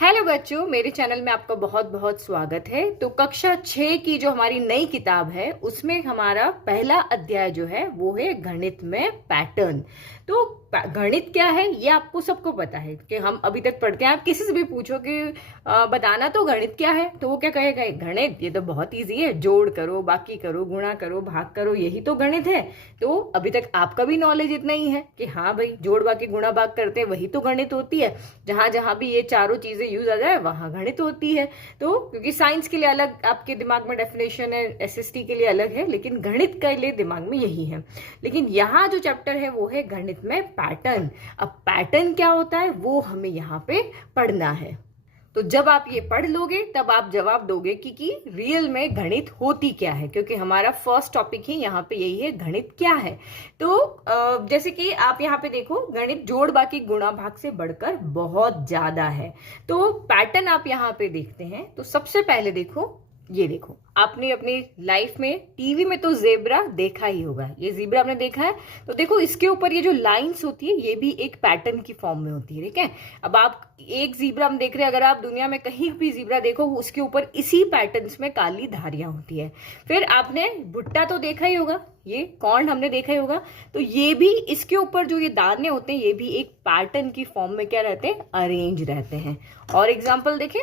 Hello बच्चों, मेरे channel में आपका बहुत बहुत स्वागत है। तो कक्षा 6 की जो हमारी नई किताब है उसमें हमारा पहला अध्याय जो है वो है गणित में पैटर्न। तो गणित क्या है ये आपको सबको पता है कि हम अभी तक पढ़ते हैं। आप किसी से भी पूछो कि बताना तो गणित क्या है, तो वो क्या कहेगा, गणित ये तो बहुत इजी है, जोड़ करो, बाकी करो, गुणा करो, भाग करो, यही तो गणित है। तो अभी तक आपका भी नॉलेज इतना ही है कि हाँ भाई, जोड़ बाकी गुणा भाग करते हैं, वही तो गणित होती है। जहां जहां भी ये चारों चीजें यूज आ जाए वहां गणित होती है। तो क्योंकि साइंस के लिए अलग आपके दिमाग में डेफिनेशन है, एसएसटी के लिए अलग है, लेकिन गणित के लिए दिमाग में यही है। लेकिन यहाँ जो चैप्टर है वो है गणित में पैटर्न। अब पैटर्न क्या होता है वो हमें यहाँ पे पढ़ना है। तो जब आप ये पढ़ लोगे तब आप जवाब दोगे कि रियल में गणित होती क्या है, क्योंकि हमारा फर्स्ट टॉपिक ही यहाँ पे यही है, गणित क्या है। तो जैसे कि आप यहाँ पे देखो, गणित जोड़ बाकी गुणा भाग से बढ़कर बहुत ज्यादा है। तो पैटर्न आप यहाँ पे देखते हैं। तो सबसे पहले देखो, ये देखो, आपने अपनी लाइफ में टीवी में तो जेब्रा देखा ही होगा, ये जेब्रा आपने देखा है। तो देखो इसके ऊपर ये जो लाइंस होती है ये भी एक पैटर्न की फॉर्म में होती है, ठीक है। अब आप एक जीब्रा हम देख रहे हैं, अगर आप दुनिया में कहीं भी जीब्रा देखो उसके ऊपर इसी पैटर्न्स में काली धारियां होती है। फिर आपने भुट्टा तो देखा ही होगा, ये कॉर्न हमने देखा ही होगा। तो ये भी, इसके ऊपर जो ये दाने होते हैं ये भी एक पैटर्न की फॉर्म में क्या रहते हैं, अरेंज रहते हैं। और एग्जाम्पल देखें,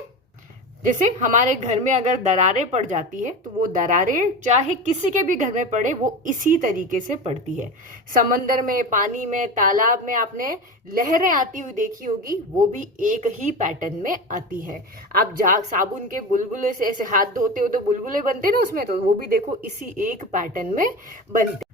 जैसे हमारे घर में अगर दरारें पड़ जाती है तो वो दरारें चाहे किसी के भी घर में पड़े वो इसी तरीके से पड़ती है। समंदर में, पानी में, तालाब में आपने लहरें आती हुई देखी होगी, वो भी एक ही पैटर्न में आती है। आप साबुन के बुलबुले से ऐसे हाथ धोते हो तो बुलबुले बनते ना उसमें, तो वो भी देखो इसी एक पैटर्न में बनते।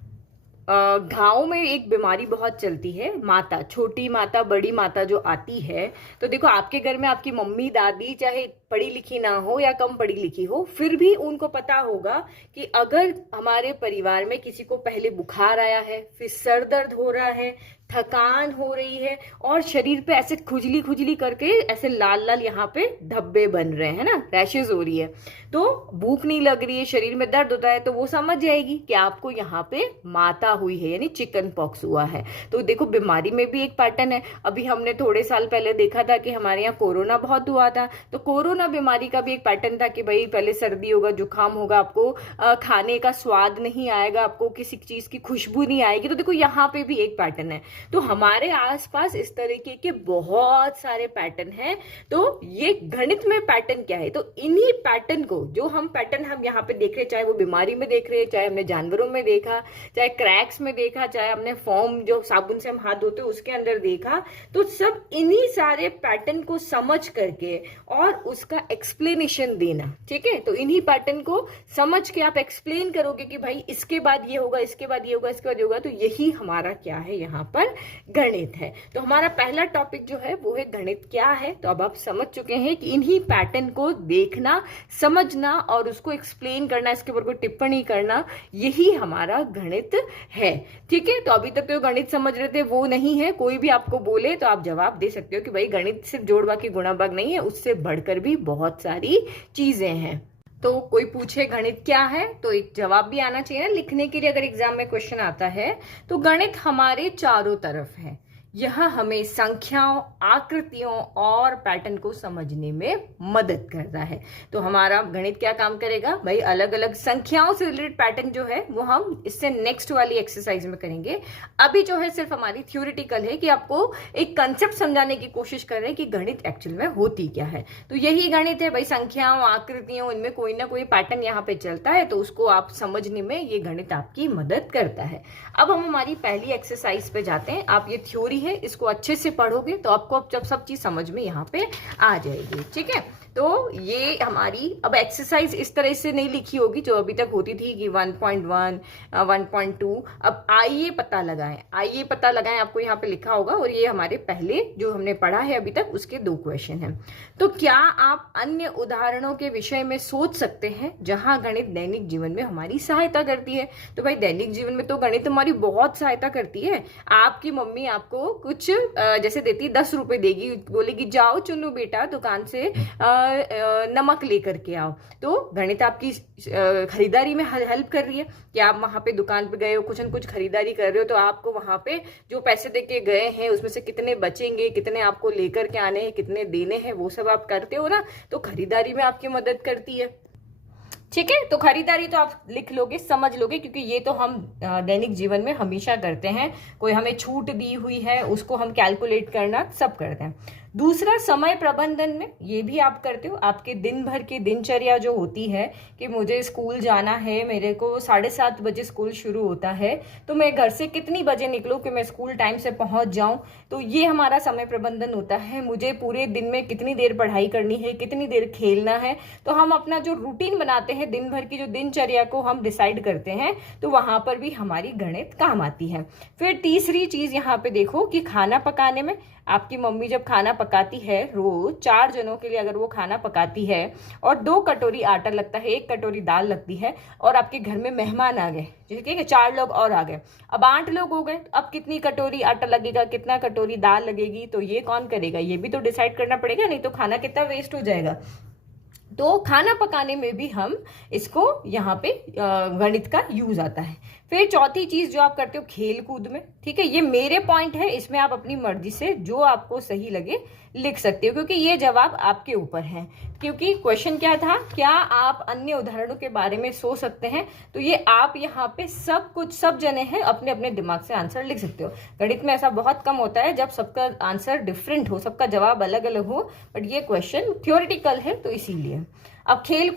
गांव में एक बीमारी बहुत चलती है, माता, छोटी माता, बड़ी माता जो आती है। तो देखो आपके घर में आपकी मम्मी दादी चाहे पढ़ी लिखी ना हो या कम पढ़ी लिखी हो, फिर भी उनको पता होगा कि अगर हमारे परिवार में किसी को पहले बुखार आया है, फिर सर दर्द हो रहा है, थकान हो रही है और शरीर पे ऐसे खुजली खुजली करके ऐसे लाल लाल यहाँ पे धब्बे बन रहे हैं ना, रैशेज हो रही है, तो भूख नहीं लग रही है, शरीर में दर्द होता है, तो वो समझ जाएगी कि आपको यहाँ पे माता हुई है, यानी चिकन पॉक्स हुआ है। तो देखो बीमारी में भी एक पैटर्न है। अभी हमने थोड़े साल पहले देखा था कि हमारे यहाँ कोरोना बहुत हुआ था, तो कोरोना बीमारी का भी एक पैटर्न था कि भाई पहले सर्दी होगा, जुकाम होगा, आपको खाने का स्वाद नहीं आएगा, आपको किसी चीज की खुशबू नहीं आएगी। तो देखो यहाँ पे भी एक पैटर्न है। तो हमारे आसपास इस तरीके के बहुत सारे पैटर्न हैं। तो ये गणित में पैटर्न क्या है, तो इन्हीं पैटर्न को, जो हम पैटर्न हम यहाँ पे देख रहे हैं, चाहे वो बीमारी में देख रहे हैं, चाहे हमने जानवरों में देखा, चाहे क्रैक्स में देखा, चाहे हमने फॉर्म जो साबुन से हम हाथ धोते हैं उसके अंदर देखा, तो सब इन्हीं सारे पैटर्न को समझ करके और उसका एक्सप्लेनेशन देना, ठीक है। तो इन्हीं पैटर्न को समझ के आप एक्सप्लेन करोगे कि भाई इसके बाद ये होगा, इसके बाद ये होगा, इसके बाद ये होगा। तो यही हमारा क्या है, यहाँ पर गणित है। तो हमारा पहला टॉपिक जो है वो है गणित क्या है। तो अब आप समझ चुके हैं कि इन्हीं पैटर्न को देखना, समझना और उसको एक्सप्लेन करना, इसके ऊपर कोई टिप्पणी करना, यही हमारा गणित है, ठीक है। तो अभी तक तो गणित समझ रहे थे वो नहीं है। कोई भी आपको बोले तो आप जवाब दे सकते हो कि भाई गणित सिर्फ जोड़ बाकी गुणा भाग नहीं है, उससे बढ़कर भी बहुत सारी चीजें हैं। तो कोई पूछे गणित क्या है तो एक जवाब भी आना चाहिए ना लिखने के लिए, अगर एग्जाम में क्वेश्चन आता है। तो गणित हमारे चारों तरफ है, यह हमें संख्याओं, आकृतियों और पैटर्न को समझने में मदद करता है। तो हमारा गणित क्या काम करेगा भाई, अलग अलग संख्याओं से रिलेटेड पैटर्न जो है वो हम इससे नेक्स्ट वाली एक्सरसाइज में करेंगे। अभी जो है सिर्फ हमारी थ्योरेटिकल है कि आपको एक कंसेप्ट समझाने की कोशिश कर रहे हैं कि गणित एक्चुअल में होती क्या है। तो यही गणित है भाई, संख्याओं, आकृतियों, इनमें कोई ना कोई पैटर्न यहाँ पे चलता है, तो उसको आप समझने में ये गणित आपकी मदद करता है। अब हम हमारी पहली एक्सरसाइज पे जाते हैं। आप ये थ्योरी है, इसको अच्छे से पढ़ोगे तो आपको अब जब सब चीज समझ में यहाँ पे आ जाएगी, ठीक है। तो ये हमारी अब एक्सरसाइज इस तरह से नहीं लिखी होगी जो अभी तक होती थी कि 1.1, 1.2। अब आइए पता लगाएं, आपको यहाँ पे लिखा होगा। और ये हमारे पहले जो हमने पढ़ा है अभी तक उसके 2 क्वेश्चन हैं। तो क्या आप अन्य उदाहरणों के विषय में सोच सकते हैं जहां गणित दैनिक जीवन में हमारी सहायता करती है। तो भाई दैनिक जीवन में तो गणित हमारी बहुत सहायता करती है। आपकी मम्मी आपको कुछ जैसे देती 10 रुपए देगी, बोलेगी जाओ चुन्नू बेटा दुकान से नमक लेकर के आओ। तो गणित आपकी खरीदारी में हेल्प कर रही है कि आप वहां पे दुकान पे गए हो, कुछ न कुछ खरीदारी कर रहे हो, तो आपको वहां पे जो पैसे दे के गए हैं उसमें से कितने बचेंगे, कितने आपको लेकर के आने हैं, कितने देने हैं, वो सब आप करते हो ना, तो खरीदारी में आपकी मदद करती है। ठीक है, तो खरीदारी तो आप लिख लोगे, समझ लोगे, क्योंकि ये तो हम दैनिक जीवन में हमेशा करते हैं। कोई हमें छूट दी हुई है उसको हम कैलकुलेट करना सब करते हैं। दूसरा, समय प्रबंधन में ये भी आप करते हो। आपके दिन भर की दिनचर्या जो होती है कि मुझे स्कूल जाना है, मेरे को 7:30 बजे स्कूल शुरू होता है, तो मैं घर से कितनी बजे निकलूं कि मैं स्कूल टाइम से पहुंच जाऊं, तो ये हमारा समय प्रबंधन होता है। मुझे पूरे दिन में कितनी देर पढ़ाई करनी है, कितनी देर खेलना है, तो हम अपना जो रूटीन बनाते हैं, दिन भर की जो दिनचर्या को हम डिसाइड करते हैं, तो वहां पर भी हमारी गणित काम आती है। फिर तीसरी चीज यहाँ पे देखो कि खाना पकाने में आपकी मम्मी जब खाना पकाती है, रोज 4 जनों के लिए अगर वो खाना पकाती है और 2 कटोरी आटा लगता है, 1 कटोरी दाल लगती है, और आपके घर में मेहमान आ गए, ठीक है, 4 लोग और आ गए, अब 8 लोग हो गए, अब कितनी कटोरी आटा लगेगा, कितना कटोरी दाल लगेगी, तो ये कौन करेगा, ये भी तो डिसाइड करना पड़ेगा, नहीं तो खाना कितना वेस्ट हो जाएगा। तो खाना पकाने में भी हम इसको यहाँ पे गणित का यूज आता है। फिर चौथी चीज जो आप करते हो खेल कूद में, ठीक है, ये मेरे पॉइंट है, इसमें आप अपनी मर्जी से जो आपको सही लगे लिख सकते हो, क्योंकि ये जवाब आपके ऊपर है। क्योंकि क्वेश्चन क्या था, क्या आप अन्य उदाहरणों के बारे में सोच सकते हैं, तो ये आप यहाँ पे सब कुछ, सब जने हैं, अपने अपने दिमाग से आंसर लिख सकते हो। गणित में ऐसा बहुत कम होता है जब सबका आंसर डिफरेंट हो, सबका जवाब अलग अलग हो, बट ये क्वेश्चन थ्योरेटिकल है तो इसीलिए। अब खेल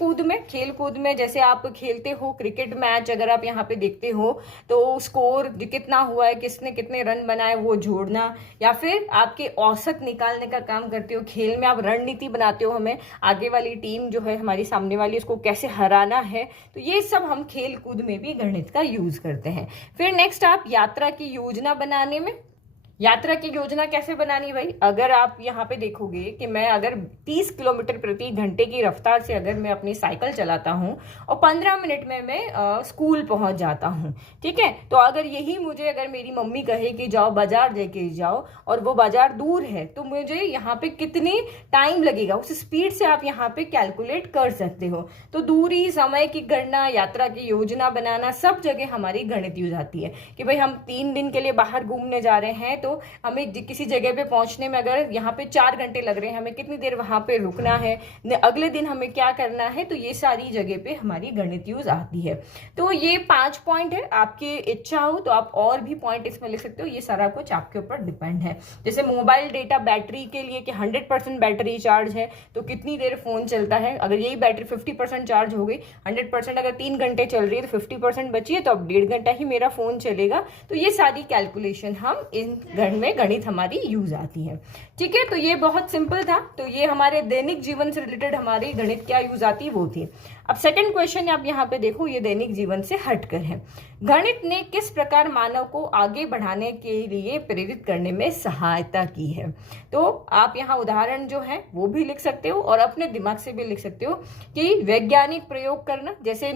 कूद में जैसे आप खेलते हो क्रिकेट मैच, अगर आप यहाँ पे देखते हो तो स्कोर कितना हुआ है, किसने कितने रन बनाए, वो जोड़ना, या फिर आपके औसत निकालने का काम करते हो। खेल में आप रणनीति बनाते हो, हमें आगे वाली टीम जो है हमारी सामने वाली, उसको कैसे हराना है, तो ये सब हम खेल कूद में भी गणित का यूज करते हैं। फिर नेक्स्ट, आप यात्रा की योजना बनाने में, यात्रा की योजना कैसे बनानी भाई, अगर आप यहाँ पे देखोगे कि मैं अगर 30 किलोमीटर प्रति घंटे की रफ्तार से अगर मैं अपनी साइकिल चलाता हूँ और 15 मिनट में मैं स्कूल पहुंच जाता हूँ, ठीक है, तो अगर यही मुझे अगर मेरी मम्मी कहे कि जाओ बाजार लेके जाओ और वो बाजार दूर है, तो मुझे यहाँ पे कितनी टाइम लगेगा, उस स्पीड से आप यहाँ पे कैलकुलेट कर सकते हो। तो दूरी, समय की गणना, यात्रा की योजना बनाना, सब जगह हमारी गणित यूज आती है कि भाई हम 3 दिन के लिए बाहर घूमने जा रहे हैं, तो हमें किसी जगह पे पहुंचने में अगर यहाँ पे 4 घंटे लग रहे हैं, हमें कितनी देर वहां पे रुकना है, अगले दिन हमें क्या करना है, तो ये सारी जगह पे हमारी गणित यूज आती है। तो ये 5 पॉइंट है, आपकी इच्छा हो तो आप और भी पॉइंट इसमें लिख सकते हो, ये सारा कुछ आपके ऊपर डिपेंड है। जैसे मोबाइल डेटा बैटरी के लिए कि 100% बैटरी चार्ज है तो कितनी देर फोन चलता है, अगर यही बैटरी 50% चार्ज हो गई, 100% अगर 3 घंटे चल रही है तो 50% बची है, तो अब 1.5 घंटा ही मेरा फोन चलेगा। तो ये सारी कैलकुलेशन हम इन में गणित हमारी यूज आती है। ठीक है, तो ये बहुत सिंपल था। तो ये हमारे दैनिक जीवन से रिलेटेड हमारी गणित क्या यूज आती है वो थी। अब सेकंड क्वेश्चन आप यहाँ पे देखो, ये दैनिक जीवन से हटकर है। गणित ने किस प्रकार मानव को आगे बढ़ाने के लिए प्रेरित करने में सहायता की है। तो आप यहाँ उदाहरण जो है वो भी लिख सकते हो और अपने दिमाग से भी लिख सकते हो कि वैज्ञानिक प्रयोग करना, जैसे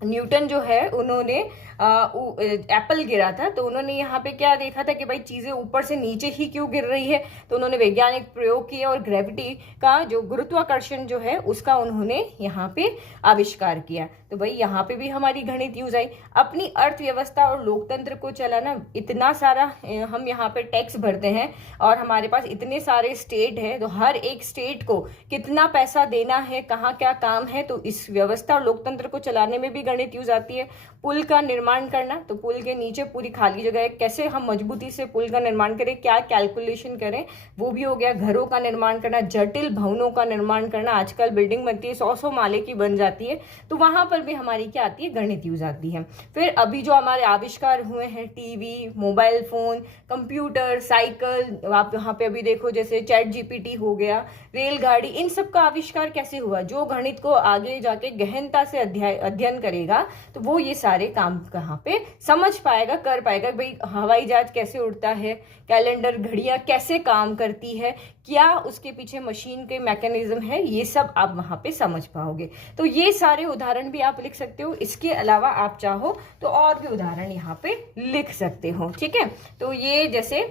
न्यूटन जो है उन्होंने एप्पल गिरा था, तो उन्होंने यहाँ पे क्या देखा था कि भाई चीजें ऊपर से नीचे ही क्यों गिर रही है, तो उन्होंने वैज्ञानिक प्रयोग किया और ग्रेविटी का जो गुरुत्वाकर्षण जो है उसका उन्होंने यहाँ पे आविष्कार किया। तो भाई यहाँ पे भी हमारी गणित यूज आई। अपनी अर्थव्यवस्था और लोकतंत्र को चलाना, इतना सारा हम यहाँ पे टैक्स भरते हैं और हमारे पास इतने सारे स्टेट है, तो हर एक स्टेट को कितना पैसा देना है, कहाँ क्या काम है, तो इस व्यवस्था और लोकतंत्र को चलाने में भी गणित यूज आती है। पुल का निर्माण करना, तो पुल के नीचे पूरी खाली जगह है, कैसे हम मजबूती से पुल का निर्माण करें, क्या कैलकुलेशन करें, वो भी हो गया। घरों का निर्माण करना, जटिल भवनों का निर्माण करना, आजकल बिल्डिंग बनती है 100-100 माले की बन जाती है, तो वहां पर भी हमारी क्या आती है, गणित यूज आती है। फिर अभी जो हमारे आविष्कार हुए हैं, TV, mobile phone, computer, cycle, आप यहाँ पे अभी देखो जैसे चैट जीपीटी हो गया, रेलगाड़ी, इन सब का आविष्कार कैसे हुआ, जो गणित को आगे जाके गहनता से अध्ययन करेगा तो वो ये सारे काम कहाँ पे समझ पाएगा, कर पाएगा। भाई हवाई जहाज कैसे उड़ता है, कैलेंडर, घड़ियां कैसे काम करती है, क्या उसके पीछे मशीन के मैकेनिज्म है, ये सब आप वहां पे समझ पाओगे। तो ये सारे उदाहरण भी आप लिख सकते हो। इसके अलावा आप चाहो तो और भी उदाहरण यहाँ पे लिख सकते हो। ठीक है, तो ये जैसे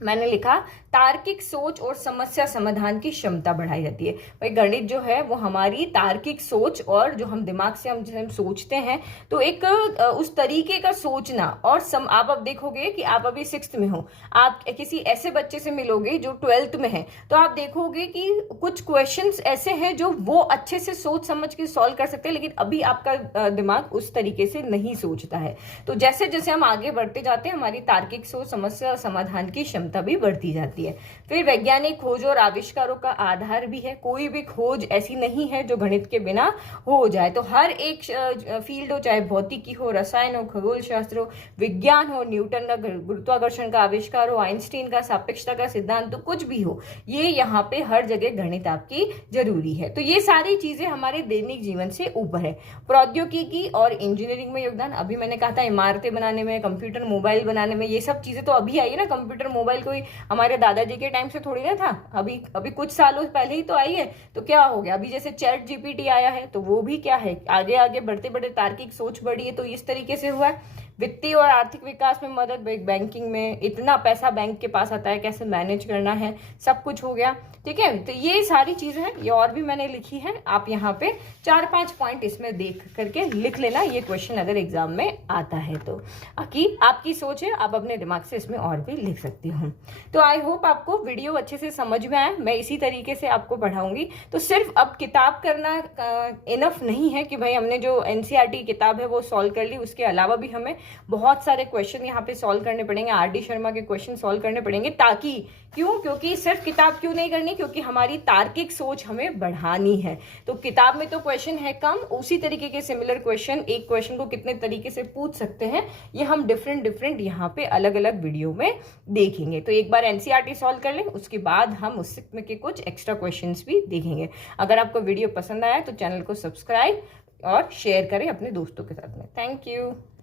मैंने लिखा तार्किक सोच और समस्या समाधान की क्षमता बढ़ाई जाती है। भाई गणित जो है वो हमारी तार्किक सोच और जो हम दिमाग से हम जैसे हम सोचते हैं, तो एक उस तरीके का सोचना और आप अब देखोगे कि आप अभी 6th में हो, आप किसी ऐसे बच्चे से मिलोगे जो 12th में है, तो आप देखोगे कि कुछ क्वेश्चंस ऐसे हैं जो वो अच्छे से सोच समझ के सॉल्व कर सकते हैं, लेकिन अभी आपका दिमाग उस तरीके से नहीं सोचता है। तो जैसे जैसे हम आगे बढ़ते जाते हैं, हमारी तार्किक सोच, समस्या समाधान की क्षमता भी बढ़ती जाती है। फिर वैज्ञानिक खोज और आविष्कारों का आधार भी है। कोई भी खोज ऐसी नहीं है जो गणित के बिना हो जाए। तो हर एक फील्ड हो, चाहे भौतिकी हो, रसायन हो, खगोल शास्त्र हो, विज्ञान हो, न्यूटन का गुरुत्वाकर्षण का आविष्कार हो, आइंस्टीन का सापेक्षता का सिद्धांत, तो कुछ भी हो, ये यहाँ पे हर जगह गणित आपकी जरूरी है। तो ये सारी चीजें हमारे दैनिक जीवन से ऊपर है। प्रौद्योगिकी और इंजीनियरिंग में योगदान, अभी मैंने कहा था इमारतें बनाने में, कंप्यूटर मोबाइल बनाने में, ये सब चीजें तो अभी आई है ना। कंप्यूटर मोबाइल कोई हमारे दादाजी के टाइम से थोड़ी ना था, अभी अभी कुछ सालों पहले ही तो आई है। तो क्या हो गया, अभी जैसे चैट जीपीटी आया है, तो वो भी क्या है, आगे आगे बढ़ते बढ़ते तार्किक सोच बढ़ी है, तो इस तरीके से हुआ है। वित्तीय और आर्थिक विकास में मदद, बैंकिंग में इतना पैसा बैंक के पास आता है, कैसे मैनेज करना है, सब कुछ हो गया। ठीक है, तो ये सारी चीजें हैं, ये और भी मैंने लिखी है। आप यहाँ पे 4-5 पॉइंट इसमें देख करके लिख लेना, ये क्वेश्चन अगर एग्जाम में आता है तो। बाकी आपकी सोच है, आप अपने दिमाग से इसमें और भी लिख सकती हूँ। तो आई होप आपको वीडियो अच्छे से समझ में आया। मैं इसी तरीके से आपको पढ़ाऊंगी। तो सिर्फ अब किताब करना इनफ नहीं है कि भाई हमने जो एनसीईआरटी किताब है वो सॉल्व कर ली, उसके अलावा भी हमें बहुत सारे क्वेश्चन यहाँ पे सॉल्व करने पड़ेंगे, आरडी शर्मा के क्वेश्चन सॉल्व करने पड़ेंगे। ताकि क्योंकि सिर्फ किताब क्यों नहीं करनी, क्योंकि हमारी तार्किक सोच हमें बढ़ानी है। तो किताब में तो क्वेश्चन है कम, उसी तरीके के सिमिलर क्वेश्चन, एक क्वेश्चन को कितने तरीके से पूछ सकते हैं, ये हम डिफरेंट यहाँ पे अलग अलग वीडियो में देखेंगे। तो एक बार एनसीईआरटी सॉल्व कर लें, उसके बाद हम उसमें के कुछ एक्स्ट्रा क्वेश्चंस भी देखेंगे। अगर आपको वीडियो पसंद आया तो चैनल को सब्सक्राइब और शेयर करें अपने दोस्तों के साथ में। Thank you.